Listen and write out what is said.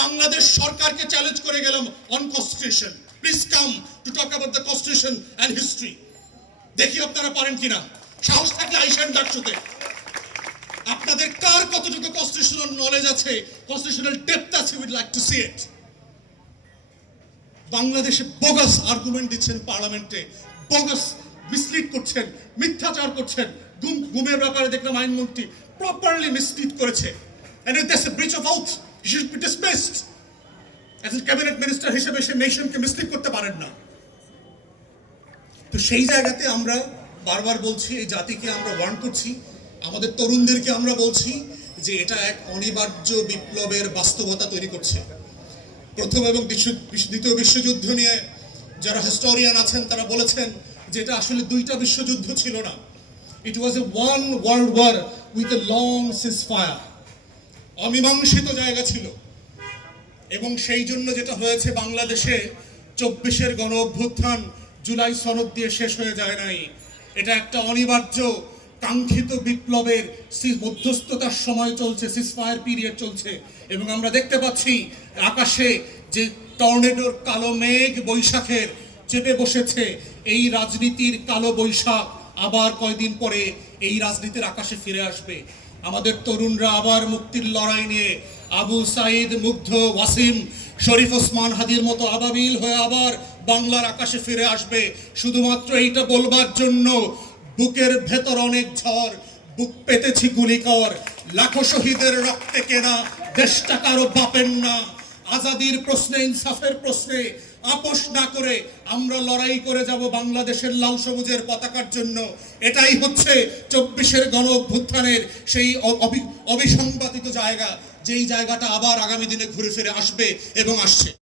বাংলাদেশ সরকারকে চ্যালেঞ্জ করে গেলাম on constitution, please come to talk about the constitution and history. দেখি আপনারা পারেন কিনা, সাহস থাকলে আইসেন ডাকসুতে। আপনাদের কার কতটুকু কনস্টিটিউশনাল নলেজ আছে, কনস্টিটিউশনাল ডেপথ আছে, উইড লাইক টু সি ইট। বাংলাদেশে বোগাস আর্গুমেন্ট দিচ্ছেন পার্লামেন্টে, বোগাস মিসলিড করছেন, মিথ্যাচার করছেন। গুমের ব্যাপারে দেখলাম আইনমন্ত্রী প্রপারলি মিসলিড করেছে। And if there's a breach of oath, he should be dismissed. As a cabinet minister হিসেবে সে নেশনকে মিসলিড করতে পারেন না। তো সেই জায়গাতে আমরা বারবার বলছি, এই জাতিকে আমরা ওয়ার্ন করছি, আমাদের তরুণদেরকে আমরা বলছি যে এটা এক অনিবার্য বিপ্লবের বাস্তবতা তৈরি করছে। প্রথম এবং দ্বিতীয় বিশ্বযুদ্ধ নিয়ে যারা হিস্টোরিয়ান আছেন তারা বলেছেন যে এটা আসলে দুইটা বিশ্বযুদ্ধ ছিল না, it was a one world war with a long ceasefire. অমীমাংসিত জায়গা ছিল। এবং সেই জন্য যেটা হয়েছে, বাংলাদেশে 24-এর গণ অভ্যুত্থান জুলাই সনদ দিয়ে শেষ হয়ে যায় নাই। এটা একটা অনিবার্য কাঙ্ক্ষিত বিপ্লবের মধ্যস্থতার সময় চলছে, সিজফায়ার পিরিয়ড চলছে। এবং আমরা দেখতে পাচ্ছি আকাশে যে টর্নেডোর কালো মেঘ বৈশাখের চেপে বসেছে, এই রাজনীতির কালো বৈশাখ আবার কয়দিন পরে এই রাজনীতির আকাশে ফিরে আসবে। আমাদের তরুণরা আবার মুক্তির লড়াই নিয়ে আবু সাইদ, মুগ্ধ, ওয়াসিম, শরীফ ওসমান হাদির মতো আবাবিল হয়ে আবার বাংলার আকাশে ফিরে আসবে, শুধুমাত্র এইটা বলবার জন্য বুকের ভেতর অনেক ঝড়, বুক পেতেছি গুলিকর, লাখো শহীদের রক্তে কেনা দেশটা কারো বাপের না। আজাদির প্রশ্নে, ইনসাফের প্রশ্নে আপোষ না করে আমরা লড়াই করে যাব বাংলাদেশের লাল সবুজের পতাকার জন্য। এটাই হচ্ছে 24-এর গণ অভ্যুত্থানের সেই অবিসংবাদিত জায়গা, যেই জায়গাটা আবার আগামী দিনে ঘুরে ফিরে আসবে এবং আসছে।